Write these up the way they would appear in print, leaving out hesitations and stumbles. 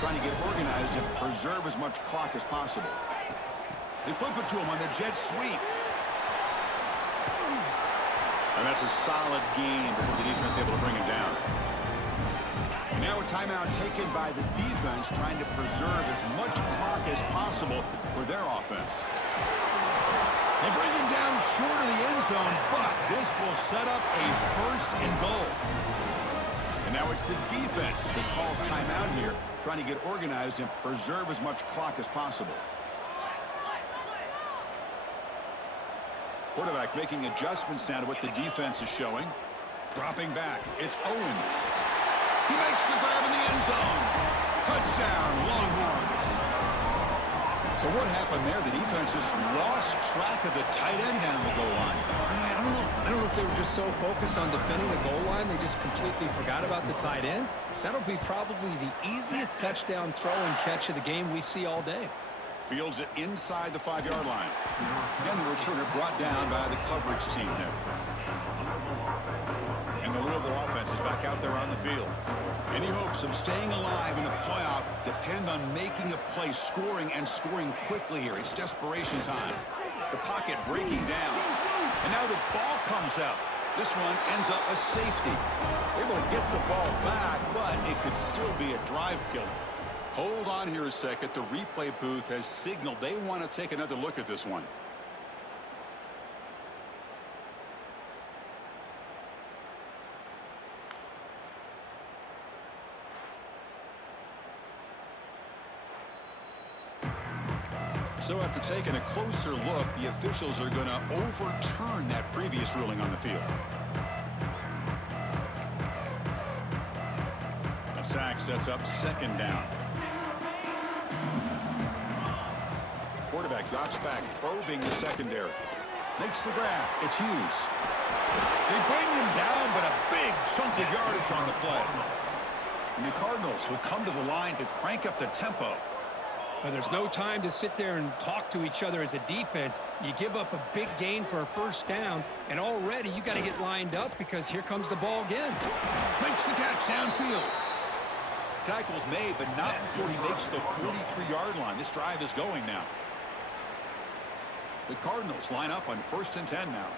trying to get organized and preserve as much clock as possible. They flip it to him on the jet sweep. And that's a solid gain before the defense able to bring him down. And now a timeout taken by the defense, trying to preserve as much clock as possible for their offense. They bring him down short of the end zone, but this will set up a 1st and goal. And now it's the defense that calls timeout here, trying to get organized and preserve as much clock as possible. Quarterback making adjustments now to what the defense is showing. Dropping back, it's Owens. He makes the grab in the end zone. Touchdown, Longhorns. So what happened there? The defense just lost track of the tight end down the goal line. I don't know if they were just so focused on defending the goal line, they just completely forgot about the tight end. That'll be probably the easiest touchdown throw and catch of the game we see all day. Fields it inside the 5-yard line. And the returner brought down by the coverage team there. And the Louisville offense is back out there on the field. Any hopes of staying alive in the playoff depend on making a play, scoring quickly here. It's desperation time. The pocket breaking down. And now the ball comes out. This one ends up a safety. Able to get the ball back, but it could still be a drive killer. Hold on here a second. The replay booth has signaled they want to take another look at this one. So after taking a closer look, the officials are going to overturn that previous ruling on the field. A sack sets up 2nd down. Quarterback drops back, probing the secondary. Makes the grab. It's Hughes. They bring him down, but a big chunk of yardage on the play. And the Cardinals will come to the line to crank up the tempo. Well, there's no time to sit there and talk to each other as a defense. You give up a big gain for a 1st down, and already you got to get lined up because here comes the ball again. Makes the catch downfield. Tackle's made, but not before he makes the 43-yard line. This drive is going now. The Cardinals line up on 1st and 10 now.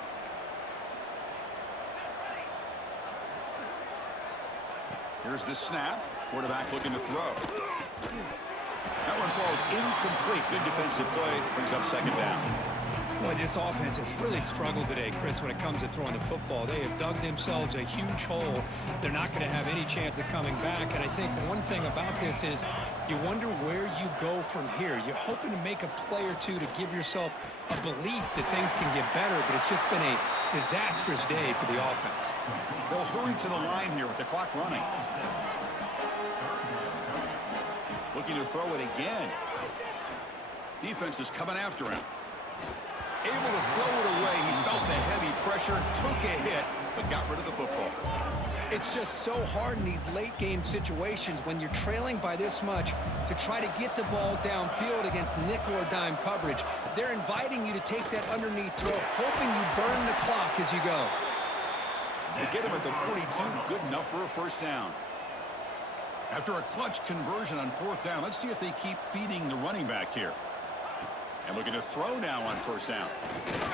Here's the snap. Quarterback looking to throw. That one falls incomplete. Good defensive play. Brings up 2nd down. Boy, this offense has really struggled today, Chris, when it comes to throwing the football. They have dug themselves a huge hole. They're not going to have any chance of coming back. And I think one thing about this is you wonder where you go from here. You're hoping to make a play or two to give yourself a belief that things can get better, but it's just been a disastrous day for the offense. They'll hurry to the line here with the clock running. Looking to throw it again. Defense is coming after him. Able to throw it away. He felt the heavy pressure, took a hit, but got rid of the football. It's just so hard in these late game situations when you're trailing by this much to try to get the ball downfield against nickel or dime coverage. They're inviting you to take that underneath throw, hoping you burn the clock as you go. They get him at the 42, good enough for a 1st down. After a clutch conversion on 4th down, let's see if they keep feeding the running back here. And looking to throw now on 1st down.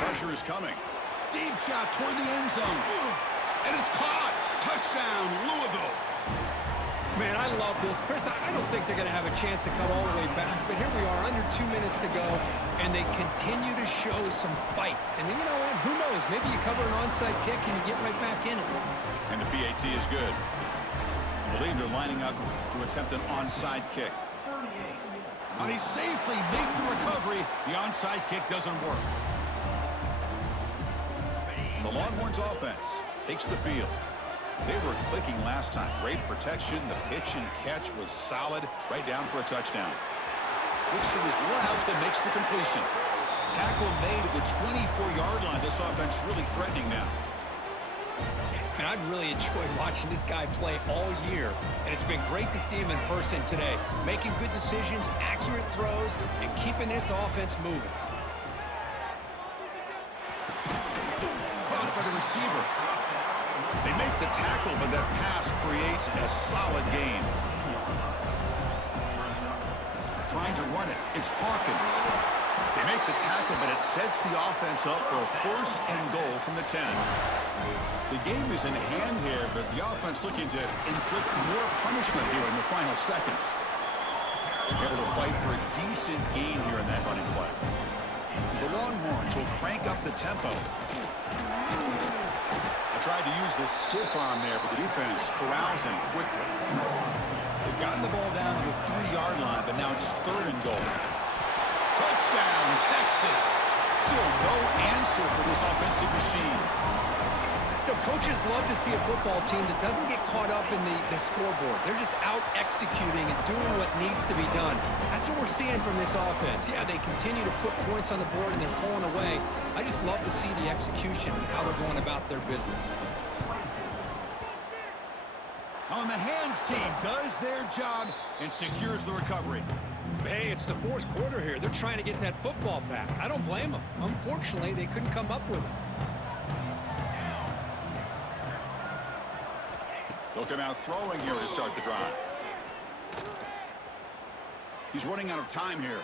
Pressure is coming. Deep shot toward the end zone. And it's caught. Touchdown, Louisville. Man, I love this. Chris, I don't think they're going to have a chance to come all the way back, but here we are, under 2 minutes to go, and they continue to show some fight. And you know what? Who knows? Maybe you cover an onside kick and you get right back in it. And the PAT is good. I believe they're lining up to attempt an onside kick. And he safely made the recovery. The onside kick doesn't work. The Longhorns offense takes the field. They were clicking last time. Great protection. The pitch and catch was solid. Right down for a touchdown. Looks to his left and makes the completion. Tackle made at the 24-yard line. This offense really threatening now. And I've really enjoyed watching this guy play all year, and it's been great to see him in person today, making good decisions, accurate throws, and keeping this offense moving. Caught by the receiver. They make the tackle, but that pass creates a solid gain. run it. It's Hawkins. They make the tackle, but it sets the offense up for a first and goal from the 10. The game is in hand here, but the offense looking to inflict more punishment here in the final seconds. Able to fight for a decent gain here in that running play. The Longhorns will crank up the tempo. They tried to use the stiff arm there, but the defense corrals him quickly. They've gotten the ball down to the 3-yard line, but now it's third and goal. Touchdown, Texas. Still no answer for this offensive machine. You know, coaches love to see a football team that doesn't get caught up in the scoreboard. They're just out executing and doing what needs to be done. That's what we're seeing from this offense. Yeah, they continue to put points on the board and they're pulling away. I just love to see the execution and how they're going about their business. On the hands team does their job and secures the recovery. Hey, it's the fourth quarter here. They're trying to get that football back. I don't blame them. Unfortunately, they couldn't come up with it. They'll come out throwing here to start the drive. He's running out of time here.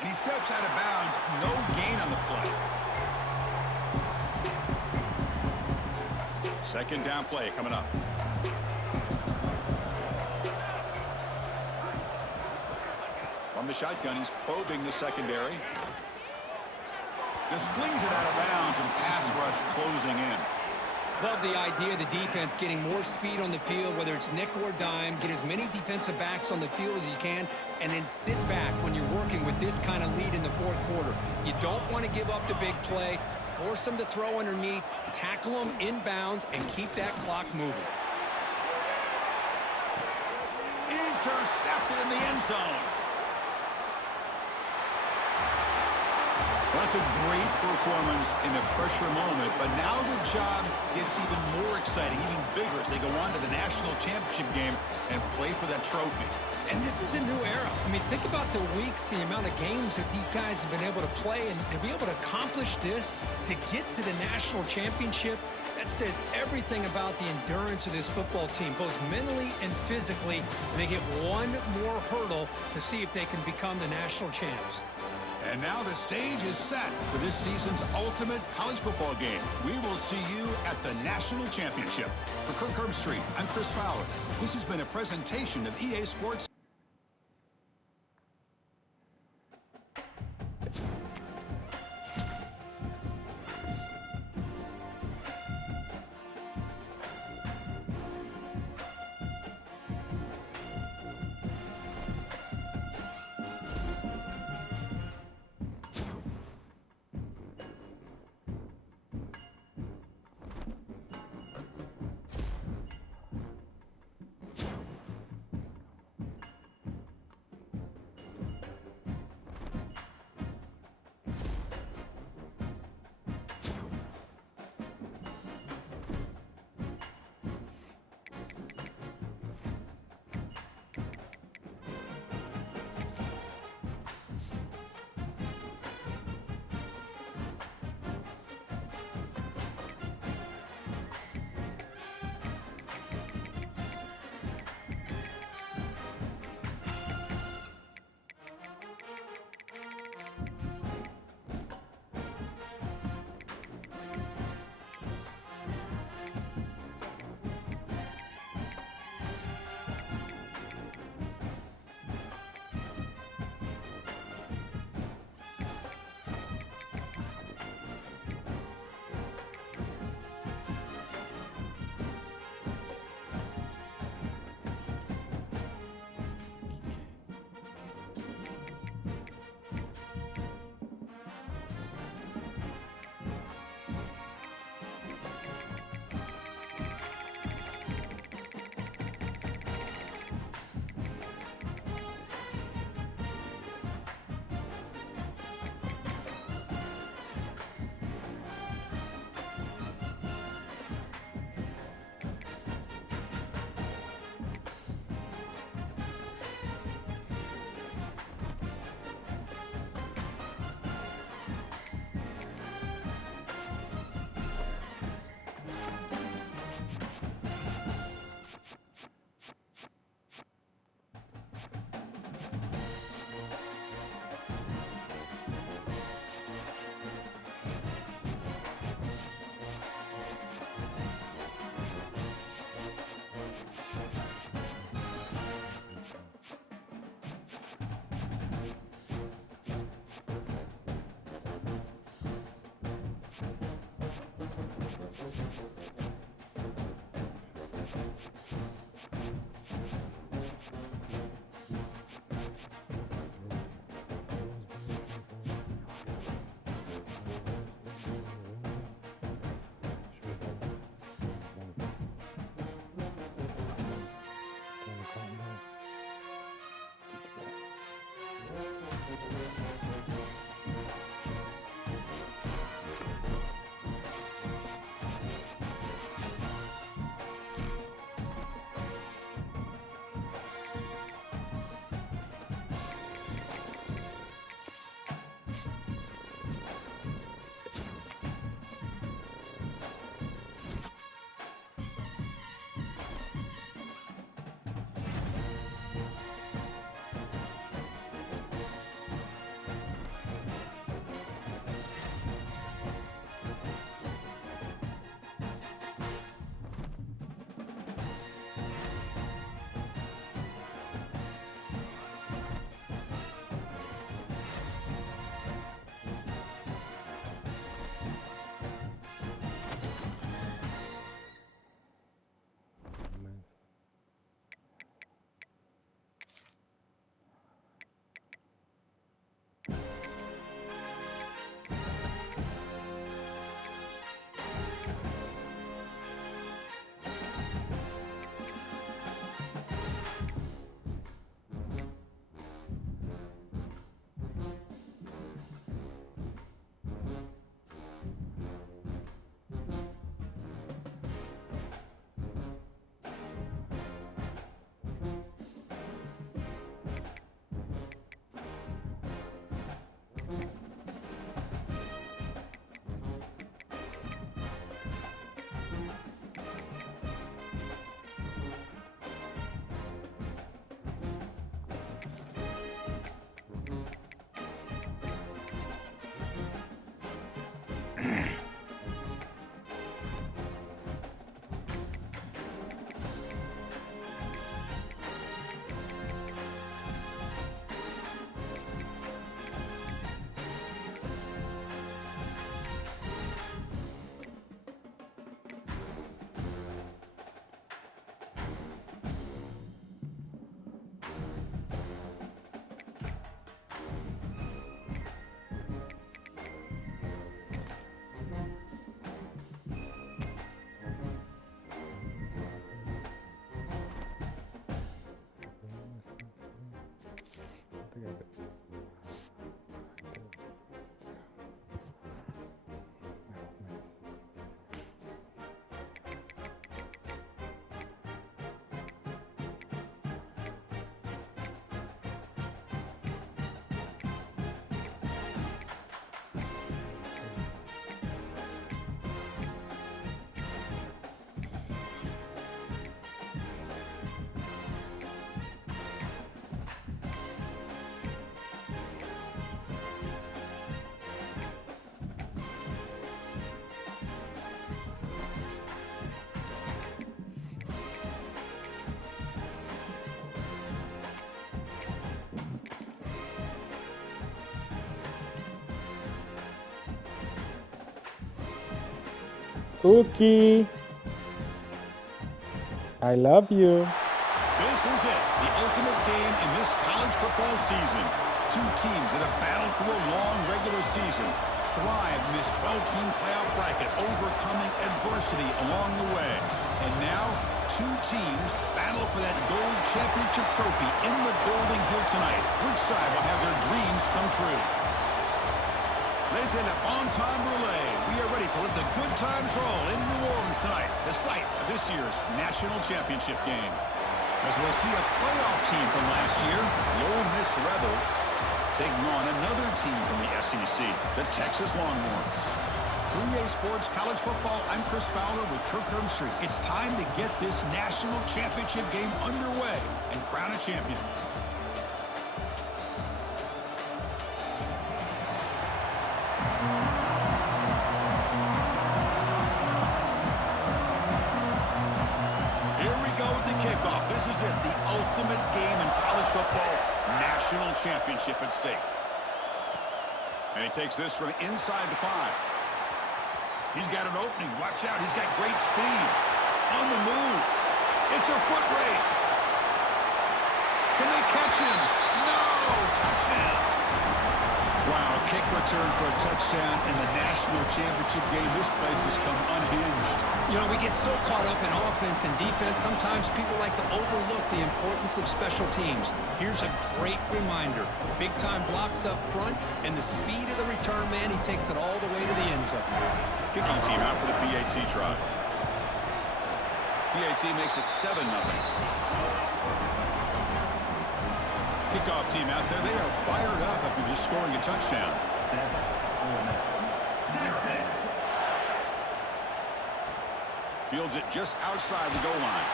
And he steps out of bounds. No gain on the play. Second down play coming up. From the shotgun, he's probing the secondary. Just flings it out of bounds and pass rush closing in. Love the idea of the defense getting more speed on the field, whether it's nickel or dime, get as many defensive backs on the field as you can, and then sit back when you're working with this kind of lead in the fourth quarter. You don't want to give up the big play, force them to throw underneath, tackle them inbounds, and keep that clock moving. Intercepted in the end zone. Well, that's a great performance in a pressure moment, but now the job gets even more exciting, even bigger as they go on to the national championship game and play for that trophy. And this is a new era. I mean, think about the weeks, the amount of games that these guys have been able to play, and to be able to accomplish this, to get to the national championship, that says everything about the endurance of this football team, both mentally and physically. And they get one more hurdle to see if they can become the national champs. And now the stage is set for this season's ultimate college football game. We will see you at the national championship. For Kirk Herbstreit, I'm Chris Fowler. This has been a presentation of EA Sports. Cookie, I love you. This is it, the ultimate game in this college football season. Two teams that have battled through a long regular season, thrive in this 12-team playoff bracket, overcoming adversity along the way. And now, two teams battle for that gold championship trophy in the building here tonight. Which side will have their dreams come true? Ladies and gentlemen, on-time relay. We are ready for let the good times roll in New Orleans tonight, the site of this year's national championship game. As we'll see a playoff team from last year, the Ole Miss Rebels, taking on another team from the SEC, the Texas Longhorns. 3A Sports College Football, I'm Chris Fowler with Kirk Herbstreit. It's time to get this national championship game underway and crown a champion. Here we go with the kickoff. This is it, the ultimate game in college football, national championship at stake. And he takes this from inside the 5. He's got an opening. Watch out. He's got great speed. On the move. It's a foot race. Can they catch him? No! Touchdown. Wow, kick return for a touchdown in the national championship game. This place has come unhinged. You know, we get so caught up in offense and defense, sometimes people like to overlook the importance of special teams. Here's a great reminder. Big-time blocks up front, and the speed of the return man, he takes it all the way to the end zone. Kicking team out for the PAT try. PAT makes it 7-0. Kickoff team out there. They are fired up after just scoring a touchdown. Fields it just outside the goal line.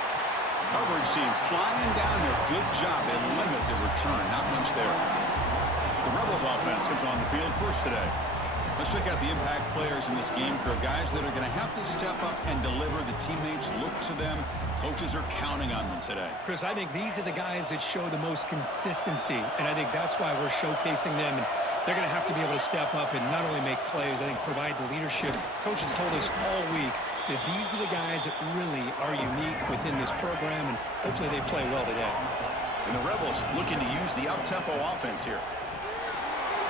Coverage team flying down there. Good job. They limit the return. Not much there. The Rebels offense comes on the field first today. Let's check out the impact players in this game crew. Guys that are going to have to step up and deliver. The teammates look to them. Coaches are counting on them today. Chris, I think these are the guys that show the most consistency, and I think that's why we're showcasing them. And they're going to have to be able to step up and not only make plays, I think provide the leadership. Coaches told us all week that these are the guys that really are unique within this program, and hopefully they play well today. And the Rebels looking to use the up-tempo offense here.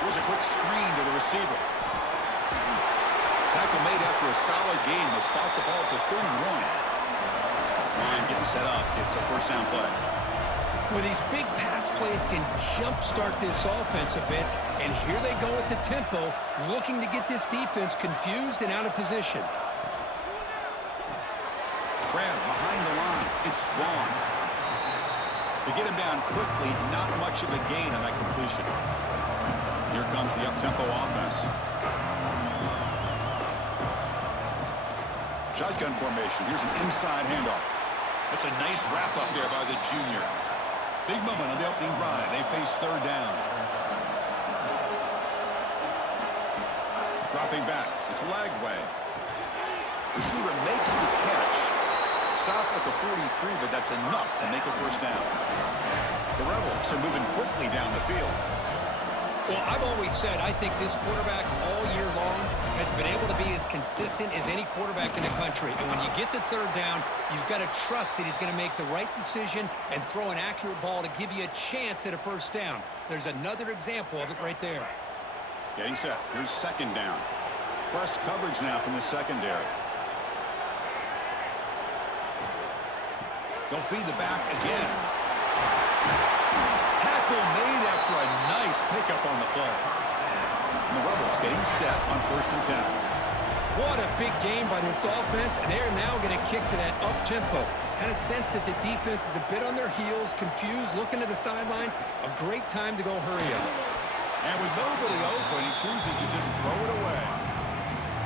Here's a quick screen to the receiver. Tackle made after a solid game. Will spot the ball for 31. This line getting set up. It's a first down play. Well, these big pass plays can jumpstart this offense a bit, and here they go at the tempo, looking to get this defense confused and out of position. Grab behind the line. It's Vaughn. To get him down quickly, not much of a gain on that completion. Here comes the up-tempo offense. Shotgun formation. Here's an inside handoff. That's a nice wrap-up there by the junior. Big moment on the opening drive. They face third down. Dropping back. It's Lagway. Receiver makes the catch. Stop at the 43, but that's enough to make a first down. The Rebels are moving quickly down the field. Well, I've always said I think this quarterback all year long has been able to be as consistent as any quarterback in the country. And when you get the third down, you've got to trust that he's going to make the right decision and throw an accurate ball to give you a chance at a first down. There's another example of it right there. Getting set. Here's second down. Press coverage now from the secondary. They'll feed the back again. Tackle made after a nice pickup on the play. And the Rebels getting set on 1st and 10. What a big game by this offense, and they're now going to kick to that up-tempo. Kind of sense that the defense is a bit on their heels, confused, looking to the sidelines. A great time to go hurry up. And with nobody open, he chooses to just throw it away.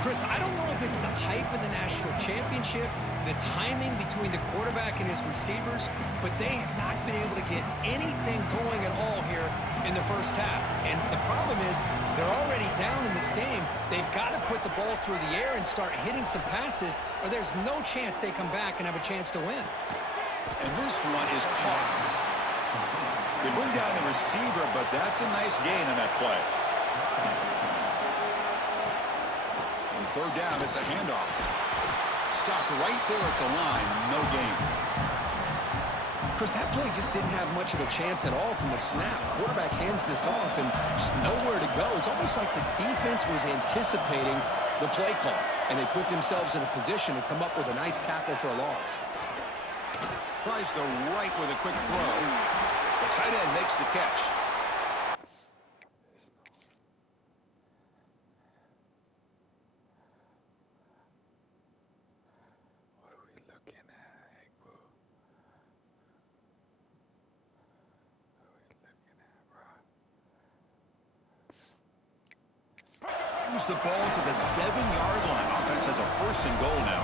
Chris, I don't know if it's the hype of the national championship, the timing between the quarterback and his receivers, but they have not been able to get anything going at all here in the first half. And the problem is they're already down in this game. They've got to put the ball through the air and start hitting some passes, or there's no chance they come back and have a chance to win. And this one is caught. They bring down the receiver, but that's a nice gain on that play. On third down, it's a handoff. Stopped right there at the line. No gain. Chris, that play just didn't have much of a chance at all from the snap. Quarterback hands this off and just nowhere to go. It's almost like the defense was anticipating the play call, and they put themselves in a position to come up with a nice tackle for a loss. Tries the right with a quick throw. The tight end makes the catch. Moves the ball to the 7-yard line. Offense has a 1st and goal now.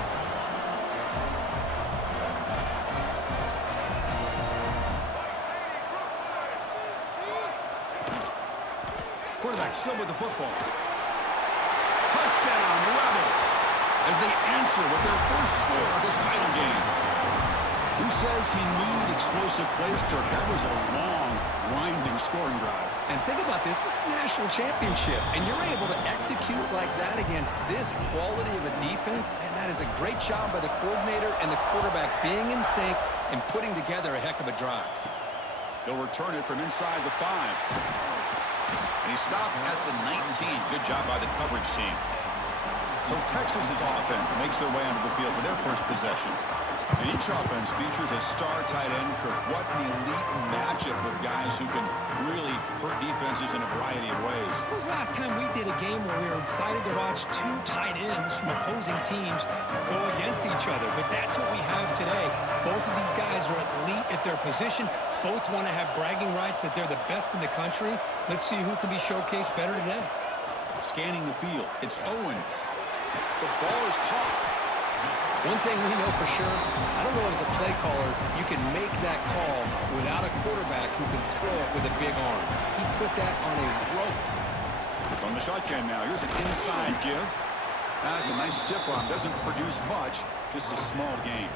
Quarterback still with the football. Touchdown, Rebels, as they answer with their first score of this title game. Who says he needed explosive plays, Kirk? That was a long, grinding scoring drive. And think about this. This is the national championship, and you're able to execute like that against this quality of a defense. Man, that is a great job by the coordinator and the quarterback being in sync, and putting together a heck of a drive. He'll return it from inside the 5. And he stopped at the 19. Good job by the coverage team. So Texas's offense makes their way onto the field for their first possession. And each offense features a star tight end, Kirk. What an elite matchup of guys who can really hurt defenses in a variety of ways. When was the last time we did a game where we were excited to watch two tight ends from opposing teams go against each other? But that's what we have today. Both of these guys are elite at their position. Both want to have bragging rights that they're the best in the country. Let's see who can be showcased better today. Scanning the field, it's Owens. The ball is caught. One thing we know for sure, I don't know as a play caller, you can make that call without a quarterback who can throw it with a big arm. He put that on a rope. From the shotgun now, here's an inside give. That's a nice stiff arm. Doesn't produce much, just a small gain.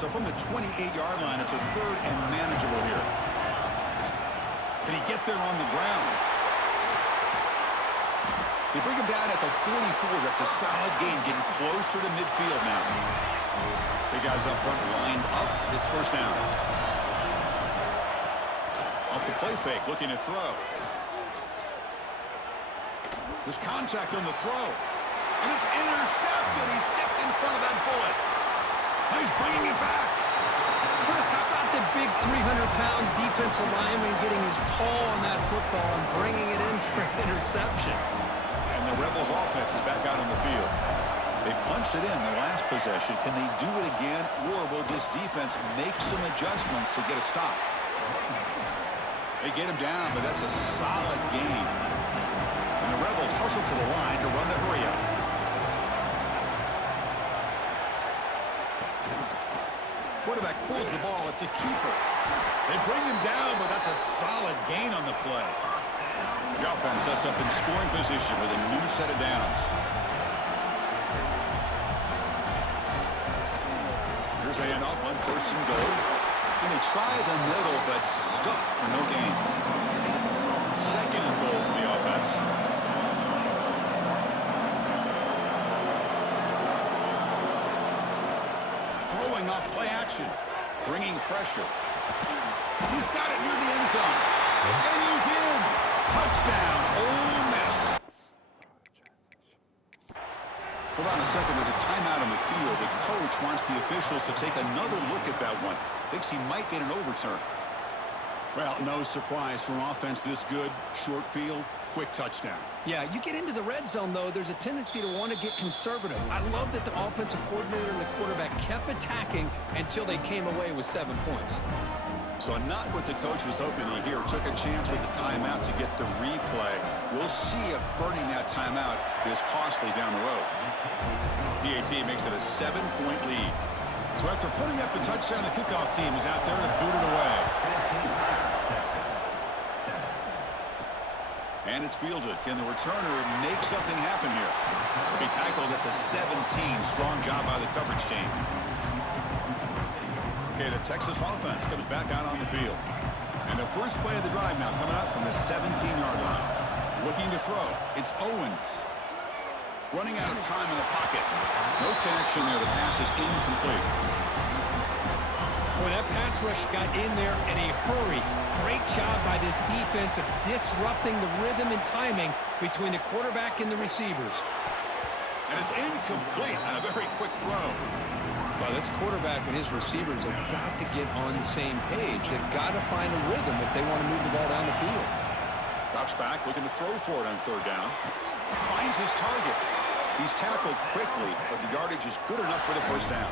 So from the 28-yard line, it's a 3rd and manageable here. Can he get there on the ground? They bring him down at the 44. That's a solid gain, getting closer to midfield now. Big guys up front lined up. It's first down. Off the play fake, looking to throw. There's contact on the throw. And it's intercepted. He stepped in front of that bullet. And he's bringing it back. Chris, how about the big 300-pound defensive lineman getting his paw on that football and bringing it in for an interception? And the Rebels offense is back out on the field. They punched it in the last possession. Can they do it again, or will this defense make some adjustments to get a stop? They get him down, but that's a solid gain. And the Rebels hustle to the line to run the hurry-up. Quarterback pulls the ball. It's a keeper. They bring him down, but that's a solid gain on the play. The offense sets up in scoring position with a new set of downs. Here's the handoff on 1st and goal. And they try the middle, but stuck for no gain. 2nd and goal for the offense. Throwing off play action. Bringing pressure. He's got it near the end zone. And he's in. Touchdown, Ole Miss. Hold on a second. There's a timeout on the field. The coach wants the officials to take another look at that one. Thinks he might get an overturn. Well, no surprise from offense this good. Short field, quick touchdown. Yeah, you get into the red zone, though, there's a tendency to want to get conservative. I love that the offensive coordinator and the quarterback kept attacking until they came away with 7 points. So not what the coach was hoping to hear. Took a chance with the timeout to get the replay. We'll see if burning that timeout is costly down the road. PAT makes it a 7-point lead. So after putting up the touchdown, the kickoff team is out there to boot it away. And it's fielded. Can the returner make something happen here? He'll be tackled at the 17. Strong job by the coverage team. Okay, the Texas offense comes back out on the field. And the first play of the drive now coming up from the 17-yard line. Looking to throw. It's Owens. Running out of time in the pocket. No connection there. The pass is incomplete. Boy, that pass rush got in there in a hurry. Great job by this defense of disrupting the rhythm and timing between the quarterback and the receivers. And it's incomplete on a very quick throw. Well, this quarterback and his receivers have got to get on the same page. They've got to find a rhythm if they want to move the ball down the field. Drops back, looking to throw for it on 3rd down. Finds his target. He's tackled quickly, but the yardage is good enough for the first down.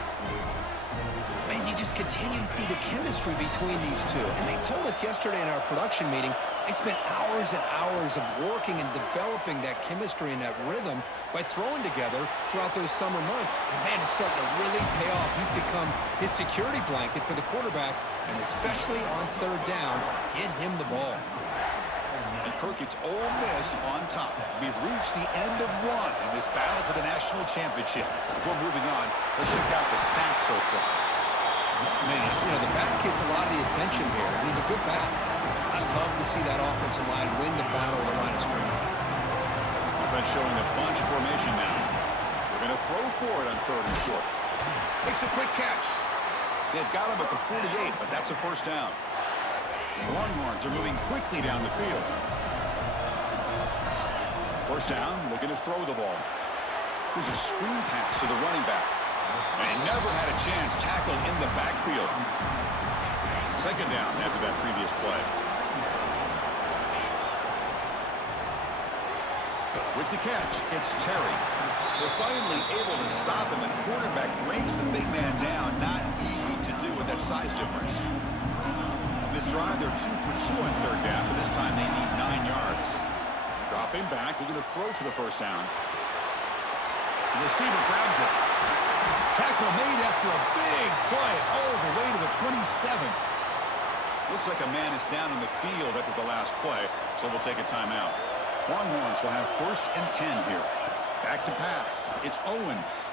And you just continue to see the chemistry between these two. And they told us yesterday in our production meeting, they spent hours and hours of working and developing that chemistry and that rhythm by throwing together throughout those summer months. And, man, it's starting to really pay off. He's become his security blanket for the quarterback, and especially on 3rd down, get him the ball. And Kirk, it's Ole Miss on top. We've reached the end of one in this battle for the national championship. Before moving on, let's check out the stats so far. Man, you know, the back gets a lot of the attention here, and he's a good back. I love to see that offensive line win the battle of the line of scrimmage. Offense showing a bunch formation now. They're going to throw for it on 3rd and short. Makes a quick catch. They've got him at the 48, but that's a first down. The Longhorns are moving quickly down the field. First down, looking to throw the ball. Here's a screen pass to the running back. And he never had a chance tackled in the backfield. Second down after that previous play. With the catch, it's Terry. They're finally able to stop him. The quarterback brings the big man down. Not easy to do with that size difference. This drive, they're 2 for 2 on third down, but this time they need 9 yards. Dropping back, looking to throw for the first down. The receiver grabs it. Tackle made after a big play all the way to the 27. Looks like a man is down in the field after the last play, so we'll take a timeout. Longhorns will have 1st and 10 here. Back to pass. It's Owens.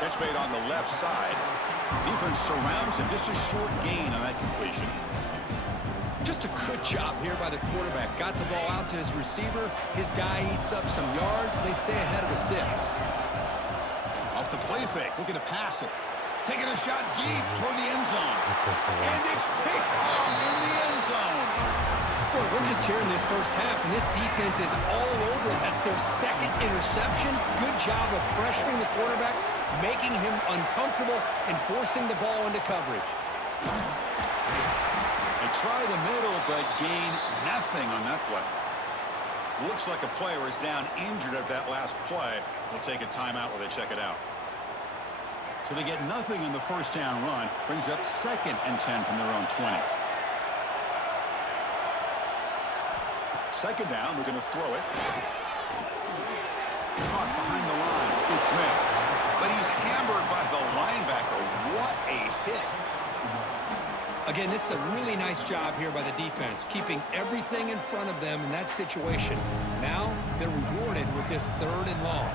Catch made on the left side. Defense surrounds him. Just a short gain on that completion. Just a good job here by the quarterback. Got the ball out to his receiver. His guy eats up some yards. They stay ahead of the sticks. Off the play fake. Looking to pass it. Taking a shot deep toward the end zone. And it's picked off in the end zone. Boy, we're just here in this first half, and this defense is all over it. That's their 2nd interception. Good job of pressuring the quarterback, making him uncomfortable, and forcing the ball into coverage. They try the middle, but gain nothing on that play. Looks like a player is down injured at that last play. We'll take a timeout while they check it out. So they get nothing on the first down run. Brings up 2nd and 10 from their own 20. Second down, we're going to throw it. Caught behind the line. It's Smith. But he's hammered by the linebacker. What a hit. Again, this is a really nice job here by the defense, keeping everything in front of them in that situation. Now they're rewarded with this 3rd and long.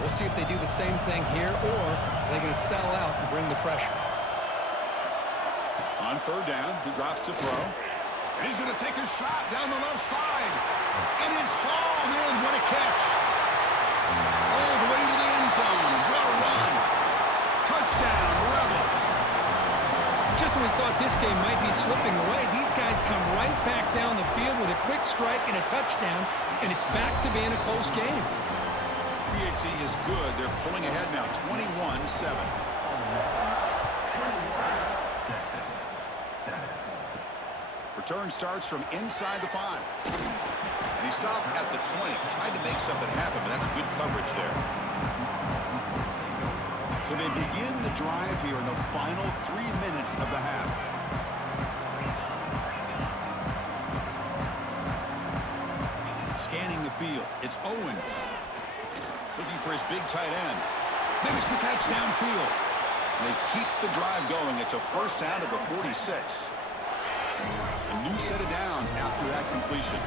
We'll see if they do the same thing here, or they're going to sell out and bring the pressure. On 3rd down, he drops to throw. And he's going to take a shot down the left side. And it's hauled in. What a catch. All the way to the end zone. Well run. Touchdown, Rebels. Just when we thought this game might be slipping away, these guys come right back down the field with a quick strike and a touchdown, and it's back to being a close game. PHC is good. They're pulling ahead now, 21-7. Return starts from inside the 5. And he stopped at the 20. Tried to make something happen, but that's good coverage there. So they begin the drive here in the final 3 minutes of the half. Scanning the field. It's Owens. Looking for his big tight end. Makes the catch downfield. And they keep the drive going. It's a first down to the 46. A new set of downs after that completion.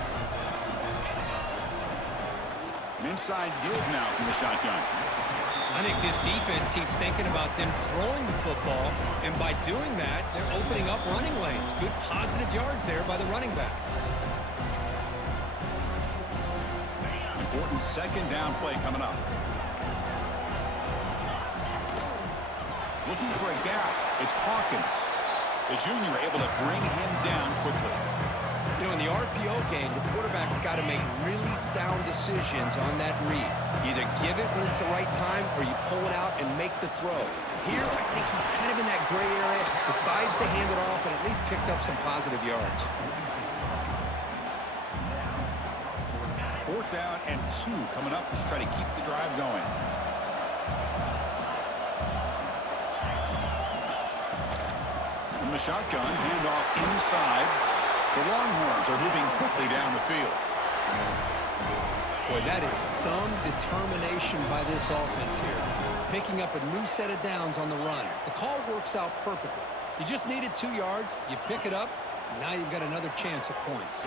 An inside give now from the shotgun. I think this defense keeps thinking about them throwing the football, and by doing that, they're opening up running lanes. Good positive yards there by the running back. Important second down play coming up. Looking for a gap. It's Hawkins. The junior able to bring him down quickly. You know, in the RPO game, the quarterback's got to make really sound decisions on that read. Either give it when it's the right time, or you pull it out and make the throw. Here, I think he's kind of in that gray area, decides to hand it off and at least picked up some positive yards. 4th down and 2 coming up to try to keep the drive going. From the shotgun, handoff inside. The Longhorns are moving quickly down the field. Boy, that is some determination by this offense here. Picking up a new set of downs on the run. The call works out perfectly. You just needed 2 yards. You pick it up. Now you've got another chance at points.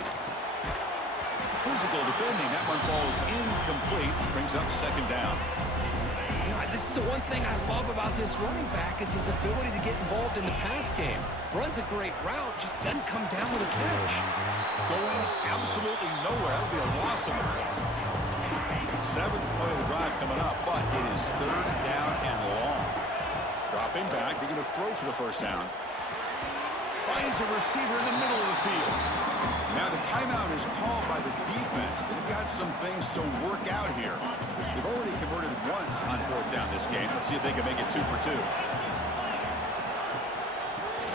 Physical defending. That one falls incomplete. Brings up second down. You know, this is the one thing I love about this running back is his ability to get involved in the pass game. Runs a great route, just doesn't come down with a catch. Going absolutely nowhere. That would be a loss of the ball. 7th play of the drive coming up, but it is 3rd down and long. Dropping back, they're going to throw for the first down. Finds a receiver in the middle of the field. Now the timeout is called by the defense. They've got some things to work out here. They've already converted once on fourth down this game. Let's see if they can make it 2 for 2.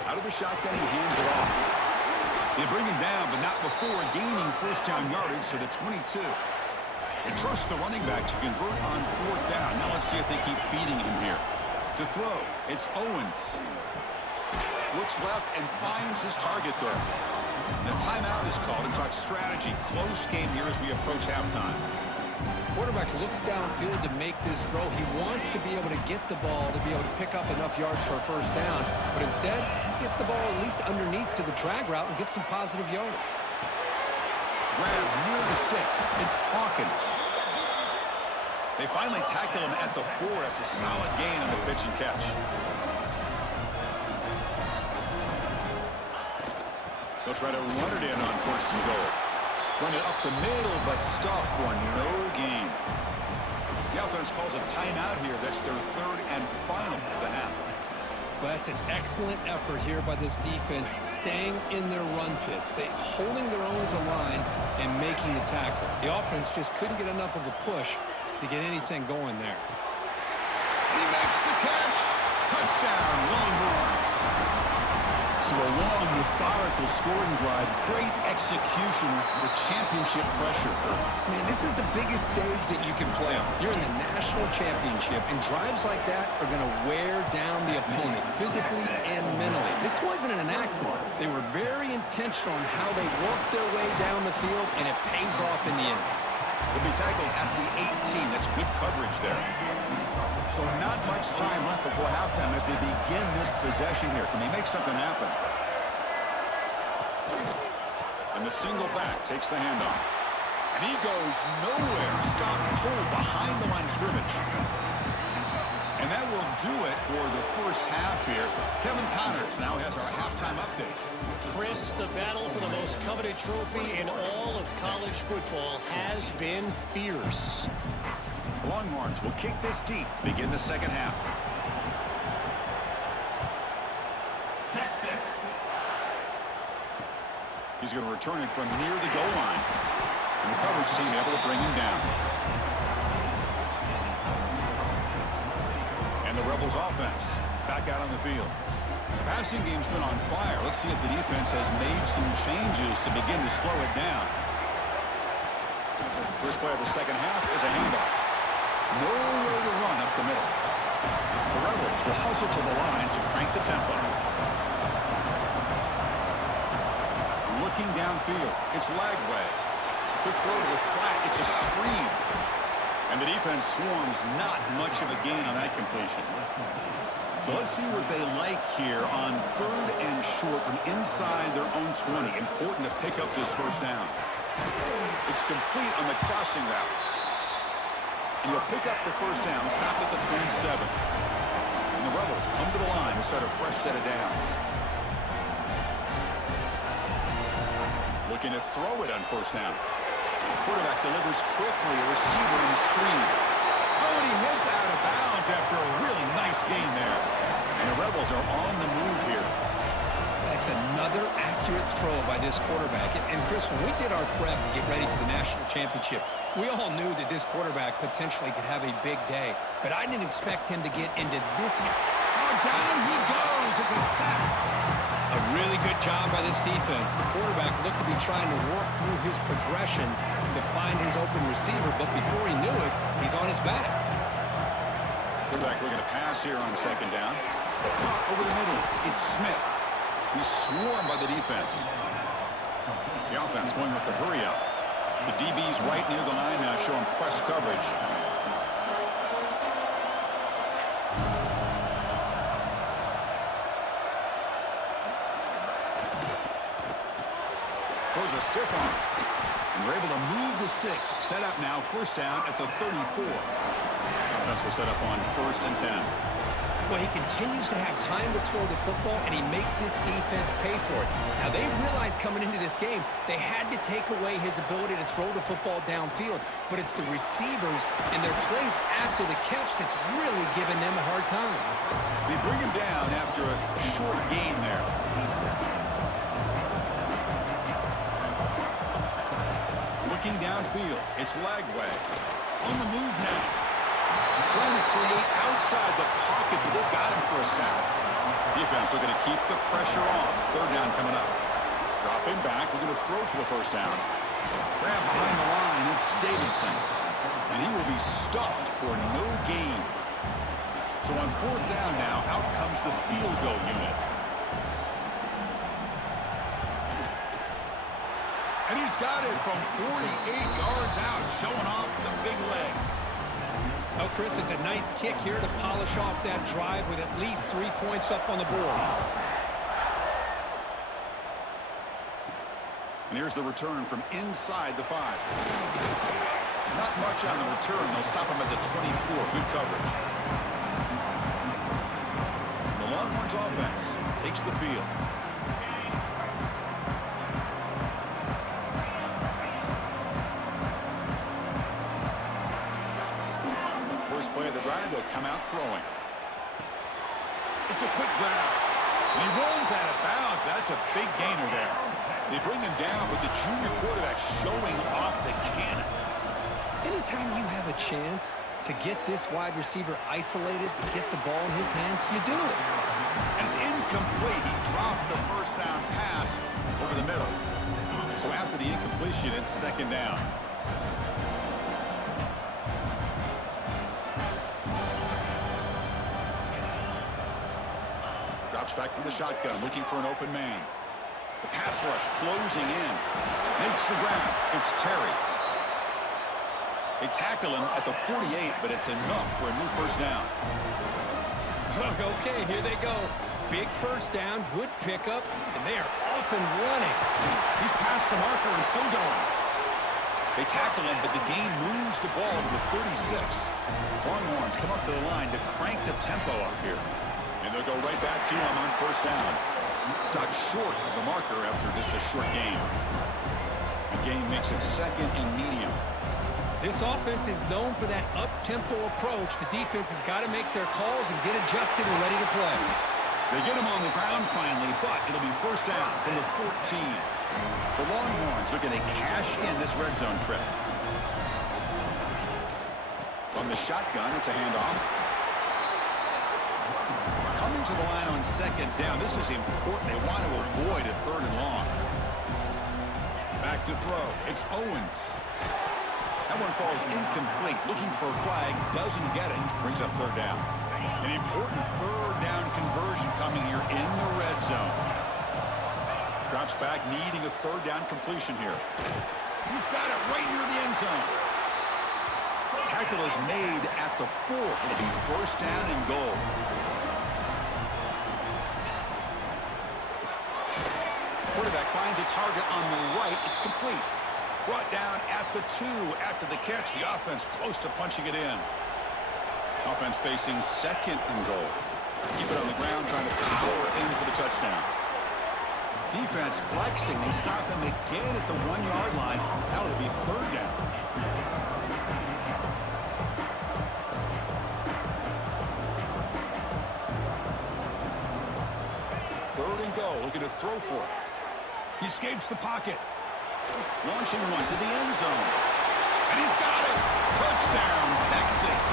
Out of the shotgun, he hands it off. They bring him down, but not before gaining first down yardage to the 22. They trust the running back to convert on fourth down. Now let's see if they keep feeding him here. To throw, it's Owens. Looks left and finds his target there. The timeout is called and talks strategy. Close game here as we approach halftime. Quarterback looks downfield to make this throw. He wants to be able to get the ball to be able to pick up enough yards for a first down. But instead, he gets the ball at least underneath to the drag route and gets some positive yards. Grab near the sticks. It's Hawkins. They finally tackle him at the 4. It's a solid gain on the pitch and catch. They'll try to run it in on first and goal. Run it up the middle, but stuff for no gain. The offense calls a timeout here. That's their third and final of the half. Well, that's an excellent effort here by this defense, staying in their run fits. They holding their own at the line and making the tackle. The offense just couldn't get enough of a push to get anything going there. He makes the catch. Touchdown, Longhorns. So a long, methodical scoring drive. Great execution with championship pressure. Man, this is the biggest stage that you can play on. You're in the national championship, and drives like that are going to wear down the opponent physically and mentally. This wasn't an accident. They were very intentional on how they worked their way down the field, and it pays off in the end. They'll be tackled at the 18. That's good coverage there. So not much time left before halftime as they begin this possession here. Can they make something happen? And the single back takes the handoff. And he goes nowhere. Stop cold behind the line of scrimmage. And that will do it for the first half here. Kevin Connors now has our halftime update. Chris, the battle for the most coveted trophy in all of college football has been fierce. The Longhorns will kick this deep to begin the second half. Texas. He's going to return it from near the goal line. And the coverage team able to bring him down. And the Rebels offense back out on the field. The passing game's been on fire. Let's see if the defense has made some changes to begin to slow it down. First play of the second half is a handoff. No way to run up the middle. The Rebels will hustle to the line to crank the tempo. Looking downfield, it's Lagway. Quick throw to the flat, it's a screen. And the defense swarms, not much of a gain on that completion. So let's see what they like here on third and short from inside their own 20. Important to pick up this first down. It's complete on the crossing route. And he'll pick up the first down, stop at the 27. And the Rebels come to the line to start a fresh set of downs. Looking to throw it on first down. Quarterback delivers quickly, a receiver in the screen. Oh, and he heads out of bounds after a really nice gain there. And the Rebels are on the move here. That's another accurate throw by this quarterback. And Chris, when we did our prep to get ready for the national championship, we all knew that this quarterback potentially could have a big day. But I didn't expect him to get into this. Oh, down he goes. It's a sack. A really good job by this defense. The quarterback looked to be trying to work through his progressions to find his open receiver, but before he knew it, he's on his back. Quarterback looking to pass here on second down. Caught over the middle. It's Smith. He's swarmed by the defense. The offense going with the hurry up. The DB's right near the line now showing press coverage. Throws a stiff arm. And we're able to move the sticks. Set up now, first down at the 34. Offense will set up on 1st and 10. Well, he continues to have time to throw the football, and he makes this defense pay for it. Now, they realized coming into this game they had to take away his ability to throw the football downfield, but it's the receivers and their plays after the catch that's really giving them a hard time. They bring him down after a short gain there. Looking downfield, it's Lagway. On the move now. Trying to create outside the pocket, but they've got him for a sack. Defense looking to keep the pressure on. Third down coming up. Dropping back, looking to throw for the first down. Grab behind the line, it's Davidson. And he will be stuffed for no gain. So on fourth down now, out comes the field goal unit. And he's got it from 48 yards out, showing off the big leg. Oh, Chris, it's a nice kick here to polish off that drive with at least 3 points up on the board. And here's the return from inside the 5. Not much on the return. They'll stop him at the 24. Good coverage. The Longhorns offense takes the field. Play of the drive, they'll come out throwing. It's a quick grab. And he runs out of bounds. That's a big gainer there. They bring him down with the junior quarterback showing off the cannon. Anytime you have a chance to get this wide receiver isolated, to get the ball in his hands, you do it. And it's incomplete. He dropped the first down pass over the middle. So after the incompletion, it's second down. Back from the shotgun, looking for an open man. The pass rush closing in. Makes the ground. It's Terry. They tackle him at the 48, but it's enough for a new first down. Okay, here they go. Big first down, good pickup, and they are off and running. He's past the marker and still going. They tackle him, but the gain moves the ball to the 36. Longhorns come up to the line to crank the tempo up here. And they'll go right back to him on first down. Stopped short of the marker after just a short gain. The gain makes it second and medium. This offense is known for that up-tempo approach. The defense has got to make their calls and get adjusted and ready to play. They get him on the ground finally, but it'll be first down from the 14. The Longhorns are going to cash in this red zone trip. From the shotgun, it's a handoff. Coming to the line on second down. This is important. They want to avoid a third and long. Back to throw. It's Owens. That one falls incomplete. Looking for a flag. Doesn't get it. Brings up third down. An important third down conversion coming here in the red zone. Drops back, needing a third down completion here. He's got it right near the end zone. Tackle is made at the 4. It'll be first down and goal. Quarterback finds a target on the right. It's complete. Brought down at the 2 after the catch. The offense close to punching it in. Offense facing second and goal. Keep it on the ground, trying to power in for the touchdown. Defense flexing. They stop him again at the 1-yard line. Now it'll be third down. Third and goal. Looking to throw for it. He escapes the pocket. Launching one to the end zone. And he's got it. Touchdown, Texas.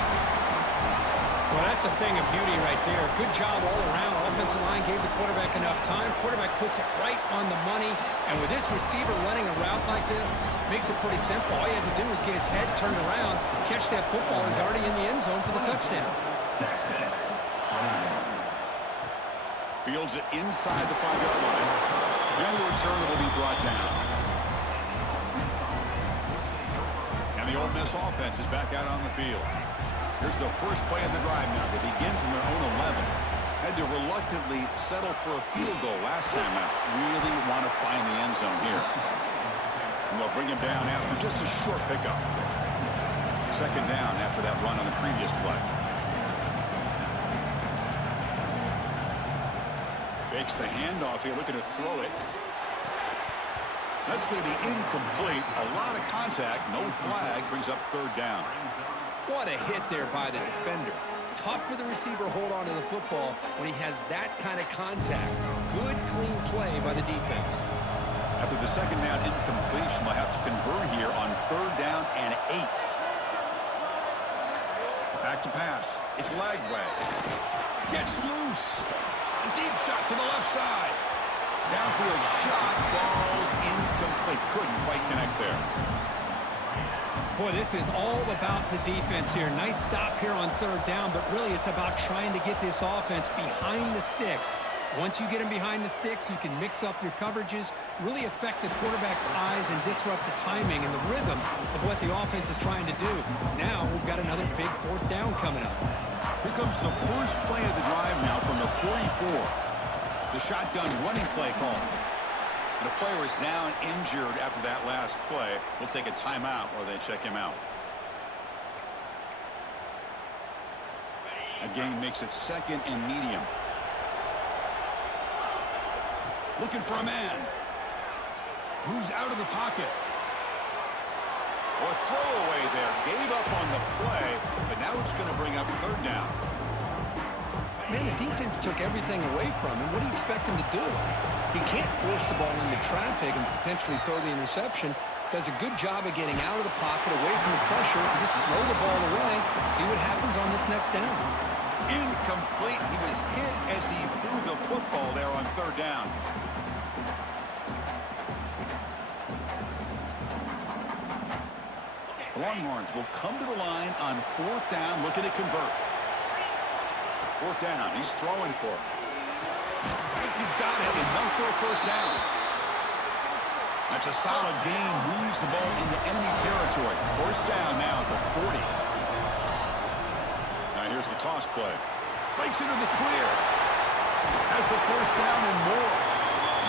Well, that's a thing of beauty right there. Good job all around. Offensive line gave the quarterback enough time. Quarterback puts it right on the money. And with this receiver running a route like this, makes it pretty simple. All you had to do was get his head turned around, catch that football. He's already in the end zone for the touchdown. Fields it inside the 5-yard line. And the return will be brought down. And the Ole Miss offense is back out on the field. Here's the first play of the drive now. They begin from their own 11. Had to reluctantly settle for a field goal last time out. Really want to find the end zone here. And they'll bring him down after just a short pickup. Second down after that run on the previous play. Takes the handoff here, looking to throw it. That's going to be incomplete. A lot of contact, no flag, brings up third down. What a hit there by the defender. Tough for the receiver to hold on to the football when he has that kind of contact. Good, clean play by the defense. After the second down incompletion, they'll have to convert here on third down and 8. Back to pass. It's Lagway. Gets loose. A deep shot to the left side. Downfield shot falls incomplete. Couldn't quite connect there. Boy, this is all about the defense here. Nice stop here on third down, but really it's about trying to get this offense behind the sticks. Once you get them behind the sticks, you can mix up your coverages, really affect the quarterback's eyes and disrupt the timing and the rhythm of what the offense is trying to do. Now we've got another big fourth down coming up. Here comes the first play of the drive now from the 44. The shotgun running play call. And a player is down injured after that last play. We'll take a timeout while they check him out. Again, makes it second and medium. Looking for a man. Moves out of the pocket. Or throwaway there. Gave up on the play, but now it's going to bring up third down. Man, the defense took everything away from him. What do you expect him to do? He can't force the ball into traffic and potentially throw the interception. Does a good job of getting out of the pocket, away from the pressure, and just throw the ball away. See what happens on this next down. Incomplete. He was hit as he threw the football there on third down. Longhorns will come to the line on fourth down, looking to convert. Fourth down, he's throwing for it. He's got it, enough for a first down. That's a solid gain, moves the ball into enemy territory. First down now at the 40. Now here's the toss play. Breaks into the clear. Has the first down and more.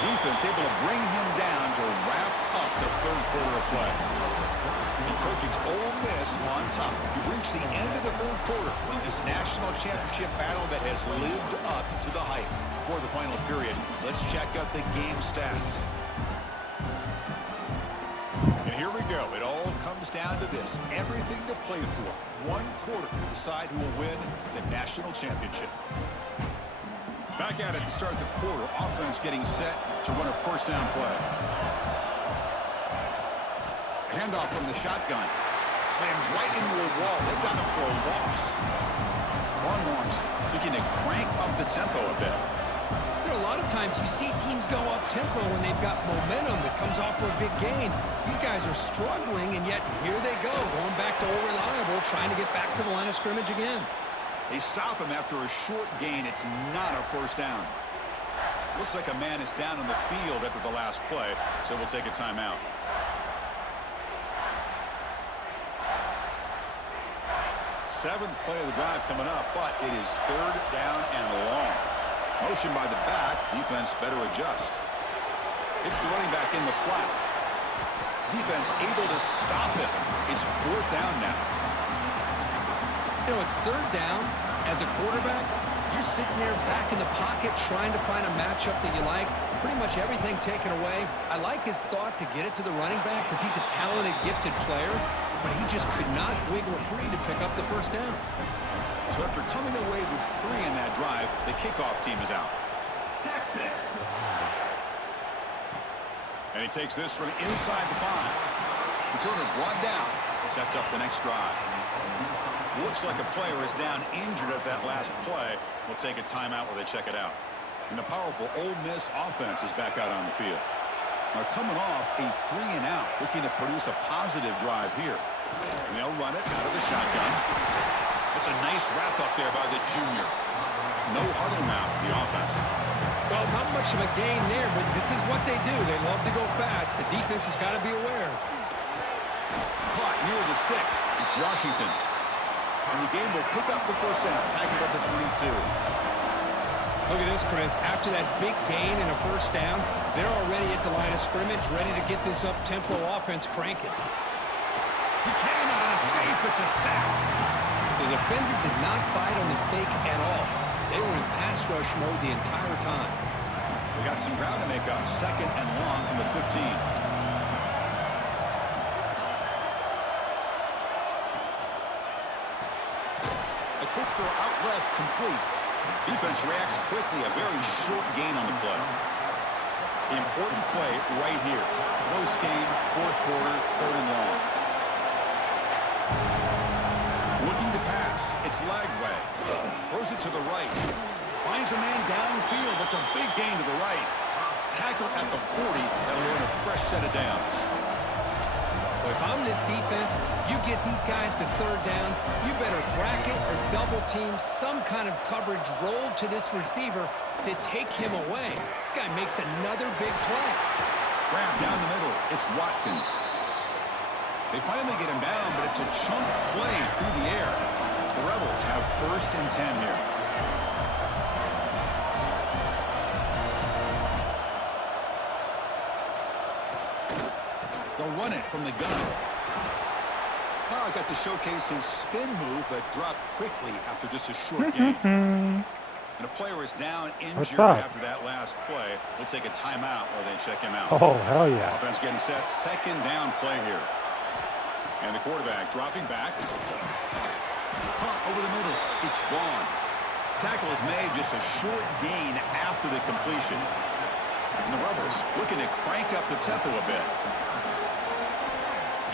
Defense able to bring him down to wrap up the third quarter of play. And Perkins, Ole Miss on top. We've reached the end of the third quarter in this national championship battle that has lived up to the hype. Before the final period, let's check out the game stats. And here we go. It all comes down to this. Everything to play for. One quarter to decide who will win the national championship. Back at it to start the quarter. Offense getting set to run a first down play. Handoff from the shotgun. Slams right into a wall. They got him for a loss. Longhorns looking to crank up the tempo a bit. You know, a lot of times you see teams go up tempo when they've got momentum that comes off for a big gain. These guys are struggling, and yet here they go, going back to old reliable, trying to get back to the line of scrimmage again. They stop him after a short gain. It's not a first down. Looks like a man is down on the field after the last play, so we'll take a timeout. Seventh play of the drive coming up, but it is third down and long. Motion by the back. Defense better adjust. It's the running back in the flat. Defense able to stop it. It's fourth down now. You know, it's third down. As a quarterback, you're sitting there back in the pocket trying to find a matchup that you like. Pretty much everything taken away. I like his thought to get it to the running back because he's a talented, gifted player, but he just could not wiggle free to pick up the first down. So after coming away with 3 in that drive, the kickoff team is out. Texas. And he takes this from inside the 5. Returner brought down. Sets up the next drive. Looks like a player is down injured at that last play. We'll take a timeout while they check it out. And the powerful Ole Miss offense is back out on the field. Now coming off a 3-and-out, looking to produce a positive drive here. And they'll run it out of the shotgun. That's a nice wrap up there by the junior. No huddle now for the offense. Well, not much of a gain there, but this is what they do. They love to go fast. The defense has got to be aware. Caught near the sticks. It's Washington. And the game will pick up the first down. Tackled at the 22. Look at this, Chris. After that big gain and a first down, they're already at the line of scrimmage, ready to get this up-tempo offense cranking. He cannot escape. It's a sack. The defender did not bite on the fake at all. They were in pass rush mode the entire time. They got some ground to make up. 2nd and long from the 15. A quick throw out left, complete. Defense reacts quickly. A very short gain on the play. Important play right here. Close game, 4th quarter, 3rd and long. Looking to pass. It's Lagway. Throws it to the right. Finds a man downfield. That's a big gain to the right. Tackle at the 40. That'll earn a fresh set of downs. Well, if I'm this defense, you get these guys to 3rd down, you better bracket or double team some kind of coverage rolled to this receiver to take him away. This guy makes another big play. Grab down the middle. It's Watkins. They finally get him down, but it's a chunk play through the air. The Rebels have 1st and 10 here. They'll run it from the gun. Oh, got to showcase his spin move, but dropped quickly after just a short game. And a player is down injured after that last play. We'll take a timeout while they check him out. Oh, hell yeah. Offense getting set. 2nd down play here. And the quarterback dropping back. Caught over the middle. It's Vaughn. Tackle is made, just a short gain after the completion. And the Rebels looking to crank up the tempo a bit.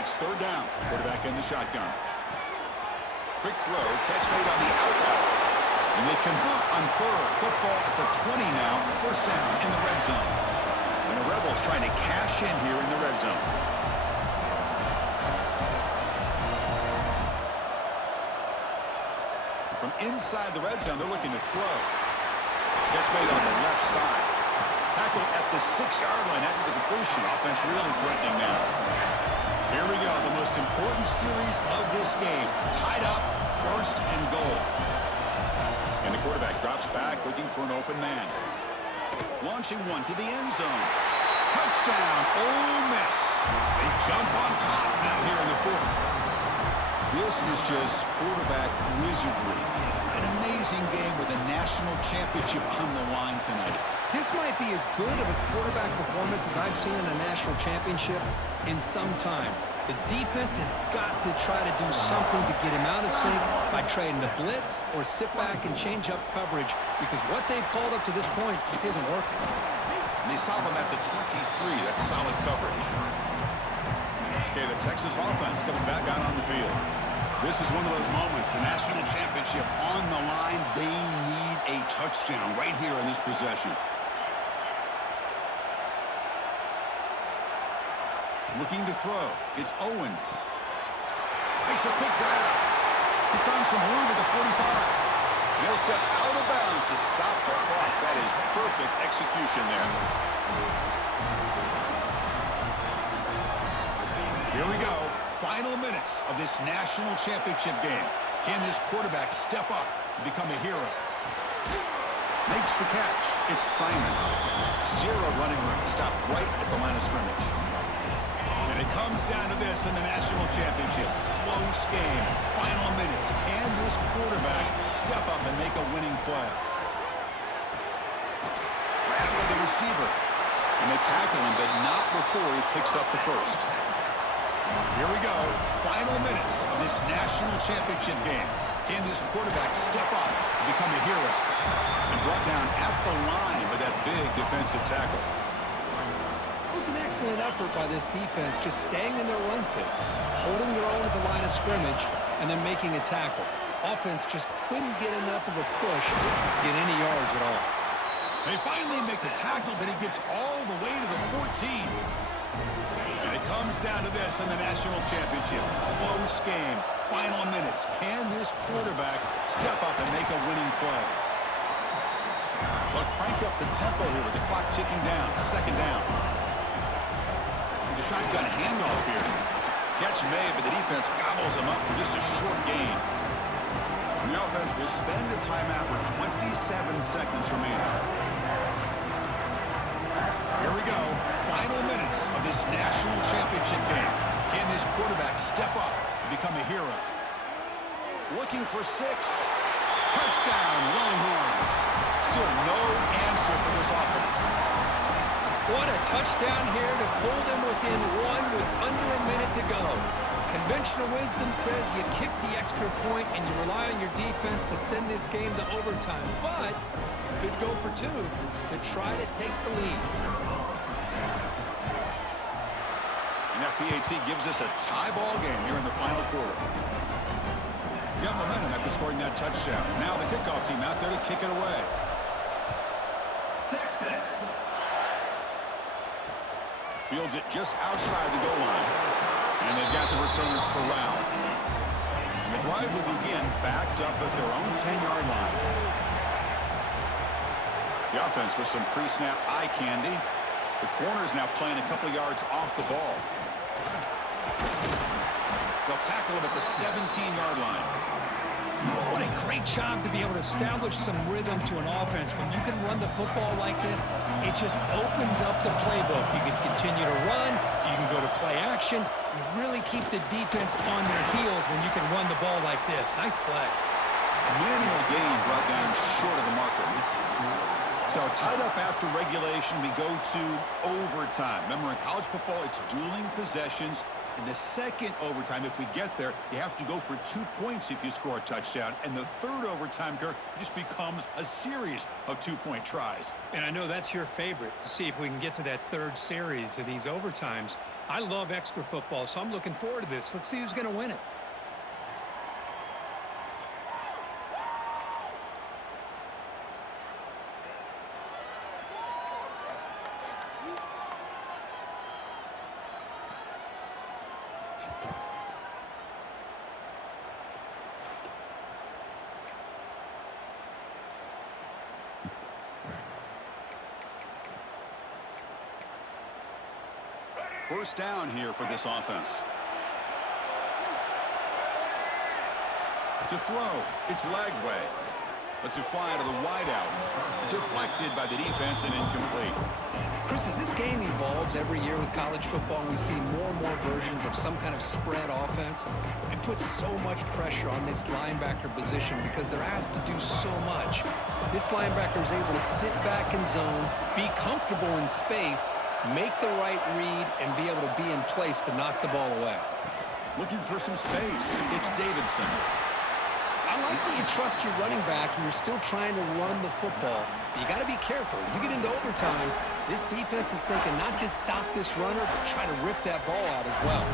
It's 3rd down. Quarterback in the shotgun. Quick throw. Catch made on the outlet. And they convert on 3rd. Football at the 20 now. 1st down in the red zone. And the Rebels trying to cash in here in the red zone. From inside the red zone, they're looking to throw. Catch made on the left side. Tackle at the 6-yard line after the completion. Offense really threatening now. Here we go, the most important series of this game. Tied up, 1st and goal. And the quarterback drops back, looking for an open man. Launching one to the end zone. Touchdown, Ole Miss. They jump on top now here in the 4th. This is just quarterback wizardry. An amazing game with a national championship on the line tonight. This might be as good of a quarterback performance as I've seen in a national championship in some time. The defense has got to try to do something to get him out of sync by trading the blitz or sit back and change up coverage, because what they've called up to this point just isn't working. And they stop him at the 23. That's solid coverage. Okay, the Texas offense comes back out on the field. This is one of those moments, the national championship on the line. They need a touchdown right here in this possession. Looking to throw. It's Owens. Makes a quick grab. He's found some room at the 45. He'll step out of bounds to stop the clock. That is perfect execution there. Here we go. Final minutes of this national championship game. Can this quarterback step up and become a hero? Makes the catch. It's Simon. 0 running room. Stopped right at the line of scrimmage. And it comes down to this in the national championship. Close game. Final minutes. Can this quarterback step up and make a winning play? Grab by the receiver. And they tackle him, but not before he picks up the 1st. Here we go. Final minutes of this national championship game. Can this quarterback step up and become a hero? And brought down at the line with that big defensive tackle. It was an excellent effort by this defense, just staying in their run fits, holding their own at the line of scrimmage, and then making a tackle. Offense just couldn't get enough of a push to get any yards at all. They finally make the tackle, but he gets all the way to the 14. And it comes down to this in the national championship. Close game. Final minutes. Can this quarterback step up and make a winning play? They'll crank up the tempo here with the clock ticking down. 2nd down. The shotgun handoff here. Catch made, but the defense gobbles him up for just a short gain. And the offense will spend a timeout with 27 seconds remaining. Here we go. Final minutes of this national championship game. Can this quarterback step up and become a hero? Looking for 6. Touchdown, Longhorns. Still no answer for this offense. What a touchdown here to pull them within one with under a minute to go. Conventional wisdom says you kick the extra point and you rely on your defense to send this game to overtime. But you could go for two to try to take the lead. And that PAT gives us a tie ball game here in the final quarter. You got momentum after scoring that touchdown. Now the kickoff team out there to kick it away. Texas. Fields it just outside the goal line. And they've got the returner corralled. And the drive will begin backed up at their own 10-yard line. The offense with some pre-snap eye candy. The corner's now playing a couple of yards off the ball. They'll tackle him at the 17-yard line. What a great job to be able to establish some rhythm to an offense. When you can run the football like this, it just opens up the playbook. You can continue to run. You can go to play action. You really keep the defense on their heels when you can run the ball like this. Nice play. Minimal gain brought down short of the marker. So tied up after regulation, we go to overtime. Remember, in college football, it's dueling possessions. In the second overtime, if we get there, you have to go for 2 points if you score a touchdown. And the third overtime, Kirk, just becomes a series of 2-point tries. And I know that's your favorite, to see if we can get to that third series of these overtimes. I love extra football, so I'm looking forward to this. Let's see who's going to win it. First down here for this offense. To throw, it's Lagway. Lets it fly to the wideout. Deflected by the defense and incomplete. Chris, as this game evolves every year with college football, we see more and more versions of some kind of spread offense. It puts so much pressure on this linebacker position because they're asked to do so much. This linebacker is able to sit back in zone, be comfortable in space, make the right read, and be able to be in place to knock the ball away. Looking for some space. It's Davidson. I like that you trust your running back and you're still trying to run the football. But you got to be careful. You get into overtime, this defense is thinking not just stop this runner, but try to rip that ball out as well.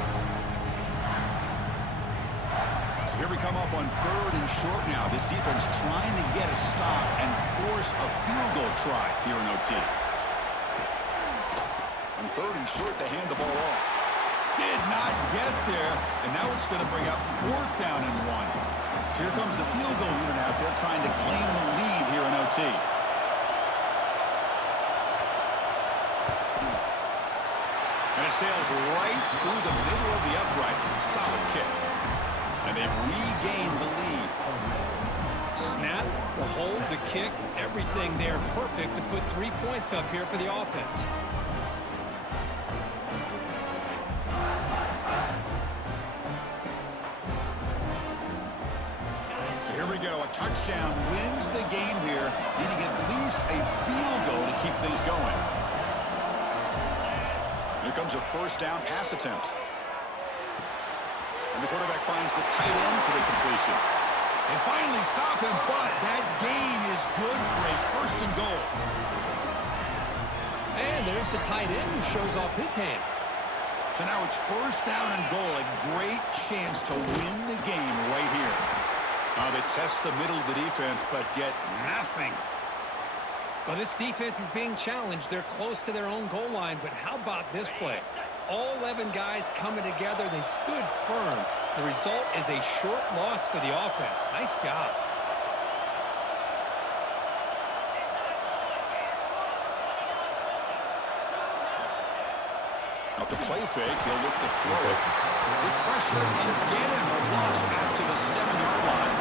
So here we come up on 3rd and short now. This defense trying to get a stop and force a field goal try here in OT. On 3rd and short, they hand the ball off. Did not get there, and now it's going to bring up 4th down and 1. So here comes the field goal unit out there trying to claim the lead here in OT. And it sails right through the middle of the uprights. Solid kick. And they've regained the lead. Snap, the hold, the kick, everything there perfect to put 3 points up here for the offense. Here we go. A touchdown wins the game here, needing at least a field goal to keep things going. Here comes a first down pass attempt. And the quarterback finds the tight end for the completion. They finally stop him, but that gain is good for a 1st and goal. And there's the tight end who shows off his hands. So now it's 1st down and goal. A great chance to win the game right here. They test the middle of the defense, but get nothing. Well, this defense is being challenged. They're close to their own goal line, but how about this play? All 11 guys coming together. They stood firm. The result is a short loss for the offense. Nice job. Off the play fake, he'll look to throw it. With pressure and get him a loss back to the 7-yard line.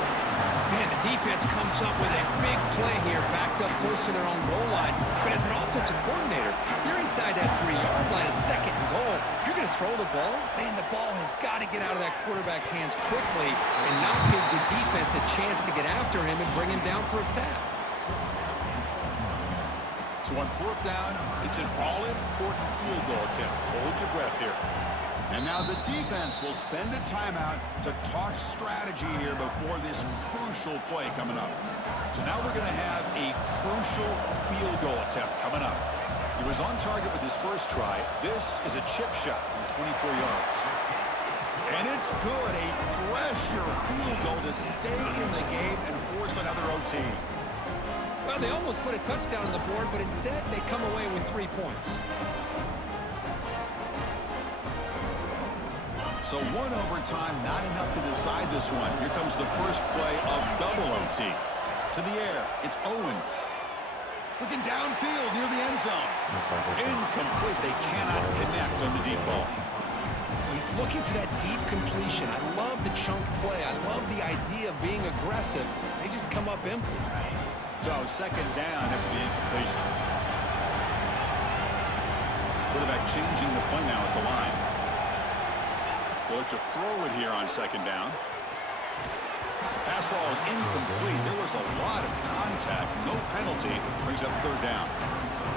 Man, the defense comes up with a big play here, backed up close to their own goal line. But as an offensive coordinator, you're inside that 3-yard line at 2nd and goal. If you're going to throw the ball. Man, the ball has got to get out of that quarterback's hands quickly and not give the defense a chance to get after him and bring him down for a sack. So on fourth down, it's an all-important field goal attempt. Hold your breath here. And now the defense will spend a timeout to talk strategy here before this crucial play coming up. So now we're going to have a crucial field goal attempt coming up. He was on target with his first try. This is a chip shot from 24 yards. And it's good. A pressure field goal to stay in the game and force another OT. Well, they almost put a touchdown on the board, but instead they come away with 3 points. So one overtime, not enough to decide this one. Here comes the first play of double OT. To the air, it's Owens. Looking downfield near the end zone. Incomplete. They cannot connect on the deep ball. He's looking for that deep completion. I love the chunk play. I love the idea of being aggressive. They just come up empty. So second down after the incompletion. Quarterback changing the play now at the line. They look to throw it here on second down. Pass ball is incomplete. There was a lot of contact. No penalty. Brings up third down.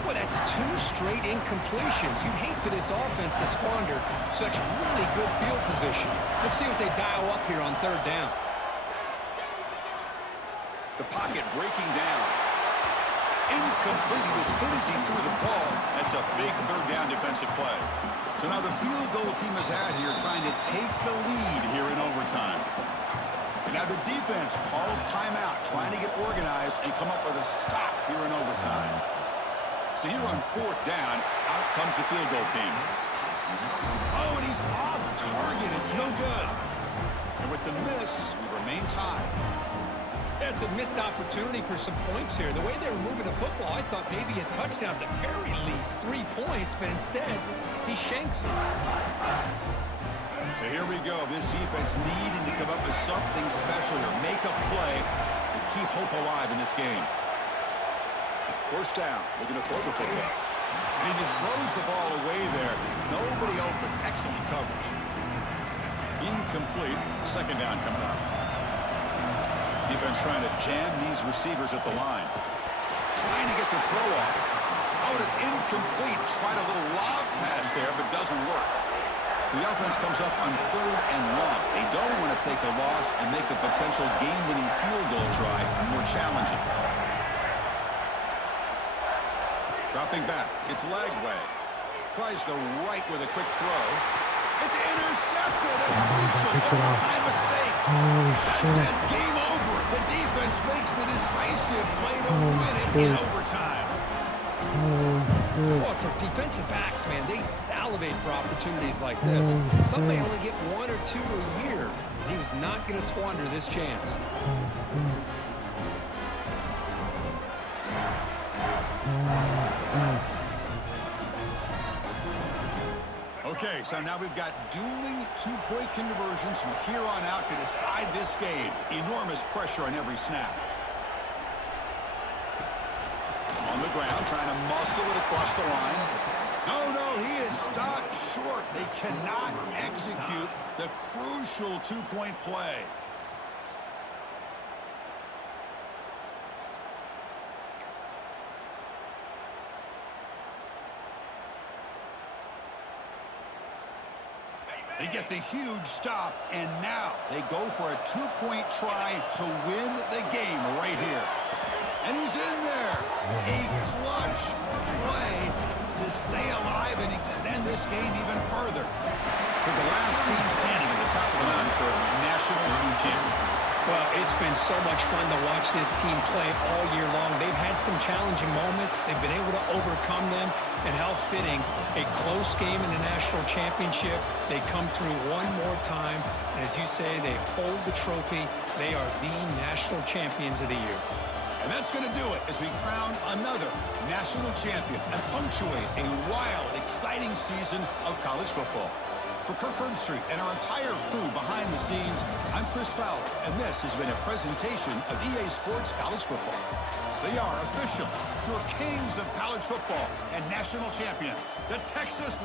Well, that's 2 straight incompletions. You'd hate for this offense to squander such really good field position. Let's see what they dial up here on third down. The pocket breaking down. Incomplete. He was hit as he threw the ball. That's a big third down defensive play. So now the field goal team has had here trying to take the lead here in overtime. And now the defense calls timeout, trying to get organized and come up with a stop here in overtime. So here on fourth down, out comes the field goal team. Oh, and he's off target. It's no good. And with the miss, we remain tied. That's a missed opportunity for some points here. The way they were moving the football, I thought maybe a touchdown at the very least, 3 points, but instead, he shanks it. So here we go. This defense needing to come up with something special or make a play to keep hope alive in this game. First down, looking to throw the football. And he just throws the ball away there. Nobody open. Excellent coverage. Incomplete. Second down coming up. Defense trying to jam these receivers at the line. Trying to get the throw off. Oh, it is incomplete. Tried a little lob pass there, but doesn't work. So the offense comes up on third and long. They don't want to take a loss and make a potential game-winning field goal try more challenging. Dropping back. It's Lagway. Tries the right with a quick throw. It's intercepted. A crucial overtime mistake. That's it. Game over. The defense makes the decisive play to win it in overtime. Well, for defensive backs, man, they salivate for opportunities like this. Some may only get 1 or 2 a year, and he was not going to squander this chance. Okay, so now we've got dueling two-point conversions from here on out to decide this game. Enormous pressure on every snap. On the ground, trying to muscle it across the line. No, he is stopped short. They cannot execute the crucial two-point play. They get the huge stop, and now they go for a two-point try to win the game right here. And he's in there. A clutch play to stay alive and extend this game even further. For the last team standing at the top of the mountain for national champions. Well, it's been so much fun to watch this team play all year long. They've had some challenging moments. They've been able to overcome them. And how fitting, a close game in the national championship. They come through one more time. And as you say, they hold the trophy. They are the national champions of the year. And that's going to do it as we crown another national champion and punctuate a wild, exciting season of college football. For Kirk Herbstreit and our entire crew behind the scenes, I'm Chris Fowler, and this has been a presentation of EA Sports College Football. They are official, your kings of college football and national champions, the Texas